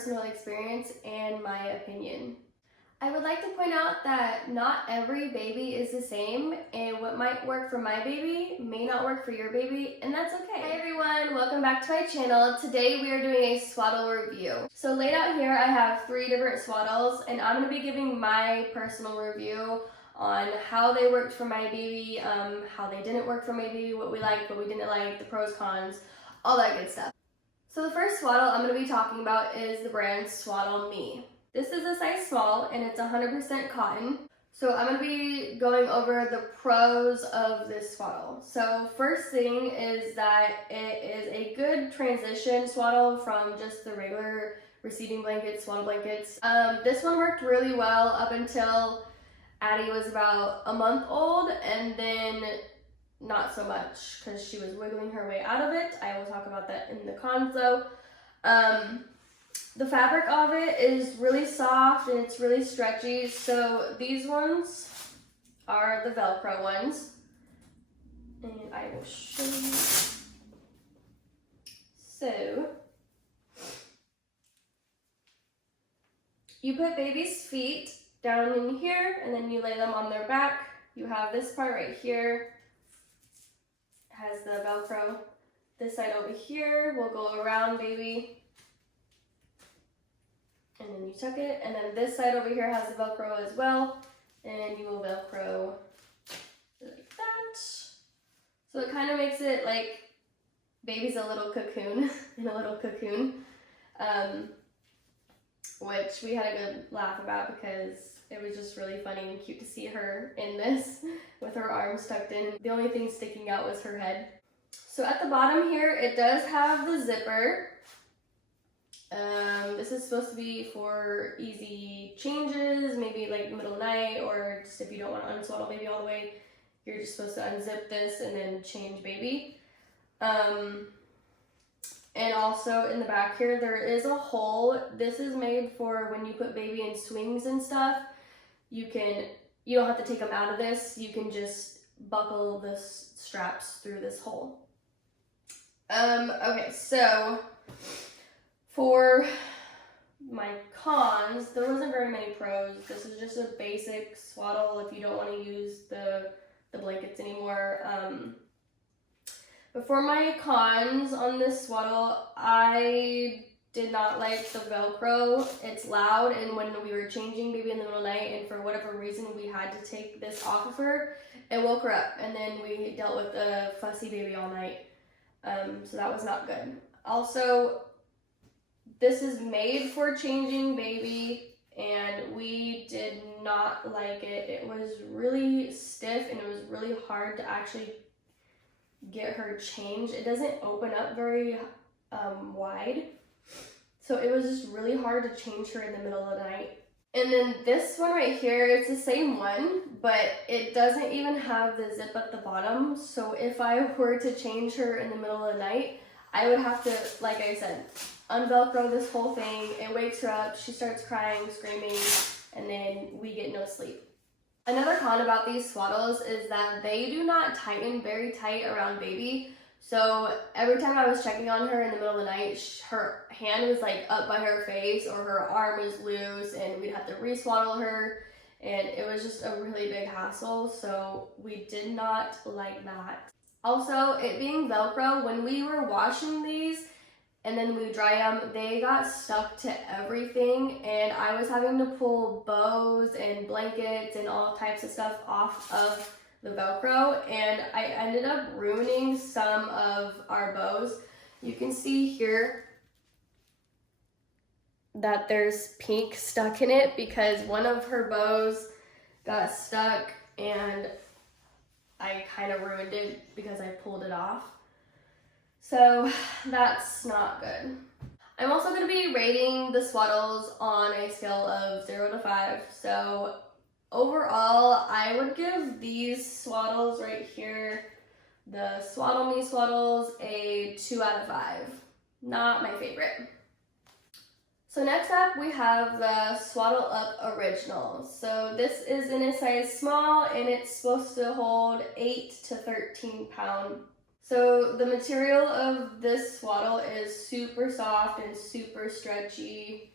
personal experience and my opinion. I would like to point out that not every baby is the same, and what might work for my baby may not work for your baby, and that's okay. Hi everyone, welcome back to my channel. Today we are doing a swaddle review. So laid out here I have 3 different swaddles, and I'm going to be giving my personal review on how they worked for my baby, how they didn't work for my baby, what we liked, what we didn't like, the pros, cons, all that good stuff. So the first swaddle I'm going to be talking about is the brand SwaddleMe. This is a size small and it's 100% cotton. So I'm going to be going over the pros of this swaddle. So first thing is that it is a good transition swaddle from just the regular receiving blankets, swaddle blankets. This one worked really well up until Addie was about a month old, and then not so much because she was wiggling her way out of it. I will talk about that in the cons though. The fabric of it is really soft and it's really stretchy. So these ones are the Velcro ones. And I will show you. So you put baby's feet down in here and then you lay them on their back. You have this part right here. It has the Velcro. This side over here will go around baby. And then you tuck it, and then this side over here has the Velcro as well, and you will Velcro like that. So it kind of makes it like baby's a little cocoon, in a little cocoon, which we had a good laugh about because it was just really funny and cute to see her in this with her arms tucked in. The only thing sticking out was her head. So at the bottom here, it does have the zipper. This is supposed to be for easy changes, maybe like middle of the night, or just if you don't want to unswaddle baby all the way, you're just supposed to unzip this and then change baby. And also in the back here, there is a hole. This is made for when you put baby in swings and stuff. You don't have to take them out of this. You can just buckle the straps through this hole. Okay, so for my cons, there wasn't very many pros. This is just a basic swaddle if you don't want to use the blankets anymore. But for my cons on this swaddle, I did not like the Velcro. It's loud, and when we were changing baby in the middle of the night, and for whatever reason we had to take this off of her, it woke her up, and then we dealt with the fussy baby all night. So that was not good. Also, this is made for changing baby, and we did not like it. It was really stiff, and it was really hard to actually get her changed. It doesn't open up very wide, so it was just really hard to change her in the middle of the night. And then this one right here, it's the same one, but it doesn't even have the zip at the bottom. So if I were to change her in the middle of the night, I would have to, like I said, unvelcro this whole thing. It wakes her up, she starts crying, screaming, and then we get no sleep. Another con about these swaddles is that they do not tighten very tight around baby. So every time I was checking on her in the middle of the night, her hand was like up by her face or her arm is loose, and we'd have to re-swaddle her, and it was just a really big hassle. So we did not like that. Also, it being Velcro, when we were washing these and then we dry them, they got stuck to everything, and I was having to pull bows and blankets and all types of stuff off of the Velcro, and I ended up ruining some of our bows. You can see here that there's pink stuck in it because one of her bows got stuck, and I kind of ruined it because I pulled it off. So that's not good. I'm also going to be rating the swaddles on a scale of 0 to 5. So overall, I would give these swaddles right here, the SwaddleMe swaddles, a 2 out of 5. Not my favorite. So next up, we have the Swaddle Up Original. So this is in a size small, and it's supposed to hold 8 to 13 pound So the material of this swaddle is super soft and super stretchy.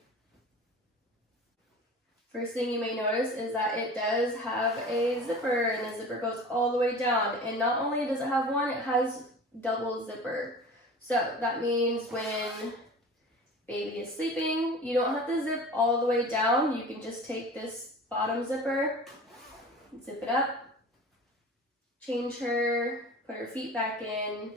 First thing you may notice is that it does have a zipper, and the zipper goes all the way down. And not only does it have one, it has double zipper. So that means when baby is sleeping, you don't have to zip all the way down. You can just take this bottom zipper, zip it up, change her, put her feet back in,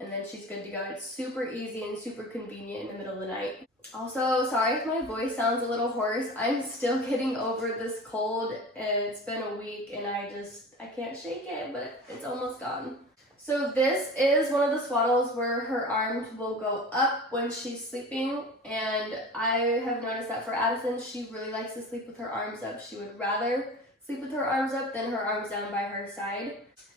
and then she's good to go. It's super easy and super convenient in the middle of the night. Also, sorry if my voice sounds a little hoarse. I'm still getting over this cold, and it's been a week, and I can't shake it, but it's almost gone. So this is one of the swaddles where her arms will go up when she's sleeping, and I have noticed that for Addison, she really likes to sleep with her arms up. She would rather sleep with her arms up than her arms down by her side.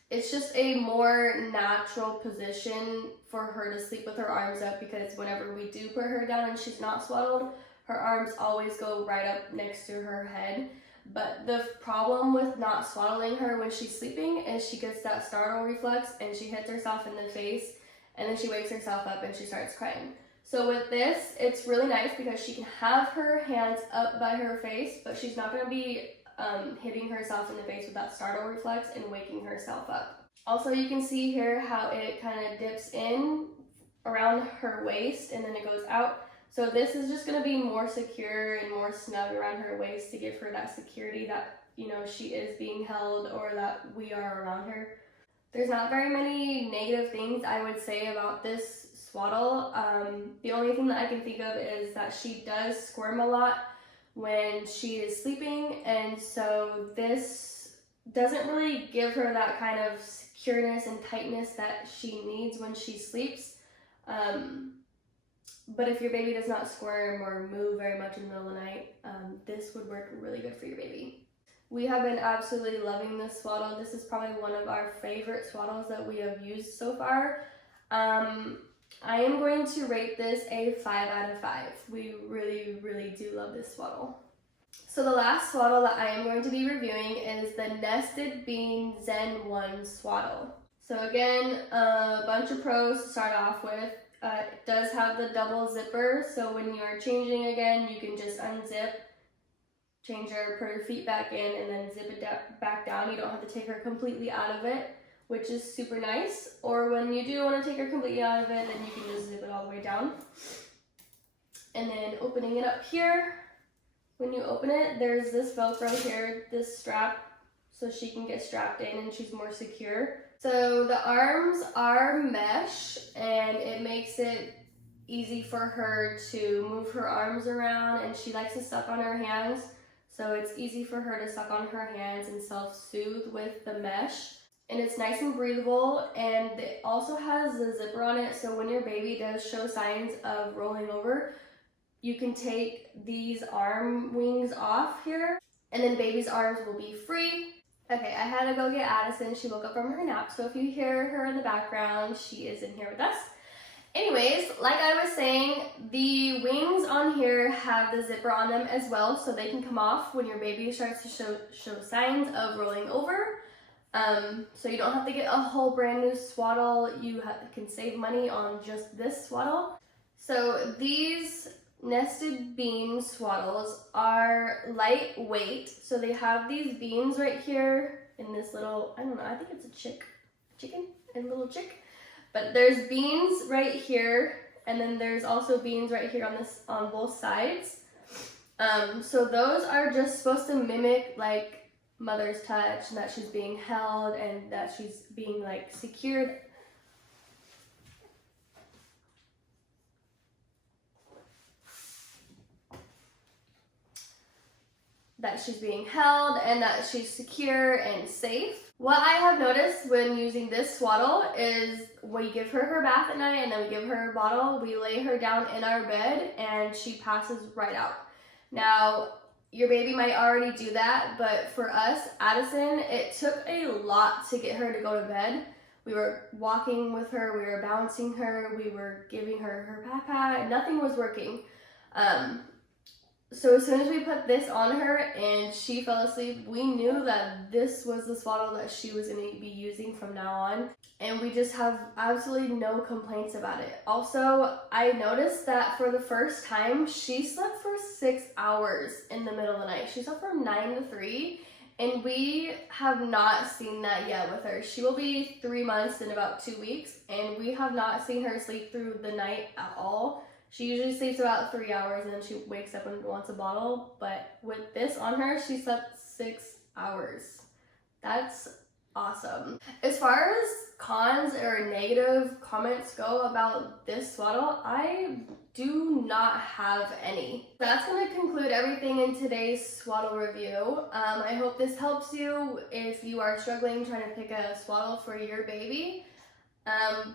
It's just a more natural position for her to sleep with her arms up, because whenever we do put her down and she's not swaddled, her arms always go right up next to her head. But the problem with not swaddling her when she's sleeping is she gets that startle reflex and she hits herself in the face, and then she wakes herself up and she starts crying. So with this, it's really nice because she can have her hands up by her face, but she's not going to be hitting herself in the face with that startle reflex and waking herself up. Also, you can see here how it kind of dips in around her waist and then it goes out. So this is just going to be more secure and more snug around her waist to give her that security that, you know, she is being held or that we are around her. There's not very many negative things I would say about this swaddle. The only thing that I can think of is that she does squirm a lot when she is sleeping, and so this doesn't really give her that kind of secureness and tightness that she needs when she sleeps. But if your baby does not squirm or move very much in the middle of the night, this would work really good for your baby. We have been absolutely loving this swaddle. This is probably one of our favorite swaddles that we have used so far. I am going to rate this a 5 out of 5. We really, really do love this swaddle. So the last swaddle that I am going to be reviewing is the Nested Bean Zen 1 swaddle. So again, a bunch of pros to start off with. It does have the double zipper, so when you're changing again, you can just unzip, change her, put her feet back in, and then zip it back down. You don't have to take her completely out of it, which is super nice. Or when you do want to take her completely out of it, then you can just zip it all the way down. And then opening it up here, when you open it, there's this Velcro here, this strap, so she can get strapped in and she's more secure. So the arms are mesh, and it makes it easy for her to move her arms around, and she likes to suck on her hands. So it's easy for her to suck on her hands and self-soothe with the mesh. And it's nice and breathable, and it also has a zipper on it, so when your baby does show signs of rolling over, you can take these arm wings off here, and then baby's arms will be free. Okay, I had to go get Addison. She woke up from her nap, so if you hear her in the background, she is in here with us. Anyways, like I was saying, the wings on here have the zipper on them as well, so they can come off when your baby starts to show signs of rolling over. So you don't have to get a whole brand new swaddle. You can save money on just this swaddle. So these Nested Bean swaddles are lightweight. So they have these beans right here in this little, I don't know, I think it's a chicken, a little chick. But there's beans right here, and then there's also beans right here on both sides. So those are just supposed to mimic like mother's touch, and that she's being held and that she's being like secured. That she's being held and that she's secure and safe. What I have noticed when using this swaddle is we give her bath at night, and then we give her her bottle, we lay her down in our bed, and she passes right out. Now, your baby might already do that, but for us, Addison, it took a lot to get her to go to bed. We were walking with her, we were bouncing her, we were giving her her papa, and nothing was working. So as soon as we put this on her and she fell asleep, we knew that this was the swaddle that she was going to be using from now on. And we just have absolutely no complaints about it. Also, I noticed that for the first time, she slept for 6 hours in the middle of the night. She slept from 9 to 3. And we have not seen that yet with her. She will be 3 months in about 2 weeks. And we have not seen her sleep through the night at all. She usually sleeps about 3 hours and then she wakes up and wants a bottle. But with this on her, she slept 6 hours. That's awesome. As far as cons or negative comments go about this swaddle, I do not have any. That's going to conclude everything in today's swaddle review. I hope this helps you if you are struggling trying to pick a swaddle for your baby.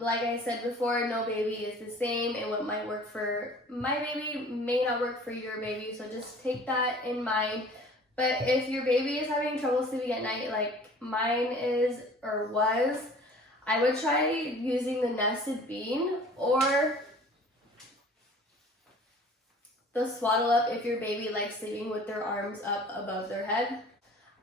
Like I said before, no baby is the same, and what might work for my baby may not work for your baby, so just take that in mind. But if your baby is having trouble sleeping at night like mine is or was, I would try using the nested bean or the Swaddle Up if your baby likes sleeping with their arms up above their head.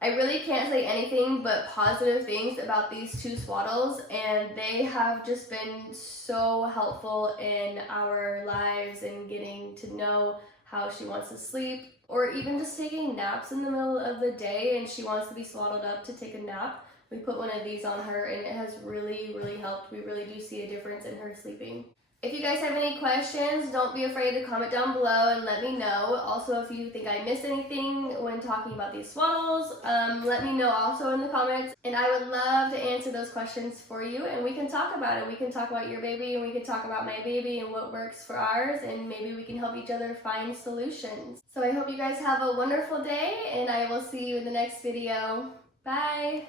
I really can't say anything but positive things about these two swaddles, and they have just been so helpful in our lives and getting to know how she wants to sleep, or even just taking naps in the middle of the day and she wants to be swaddled up to take a nap. We put one of these on her and it has really helped. We really do see a difference in her sleeping. If you guys have any questions, don't be afraid to comment down below and let me know. Also, if you think I missed anything when talking about these swaddles, let me know also in the comments. And I would love to answer those questions for you and we can talk about it. We can talk about your baby and we can talk about my baby and what works for ours, and maybe we can help each other find solutions. So I hope you guys have a wonderful day and I will see you in the next video. Bye!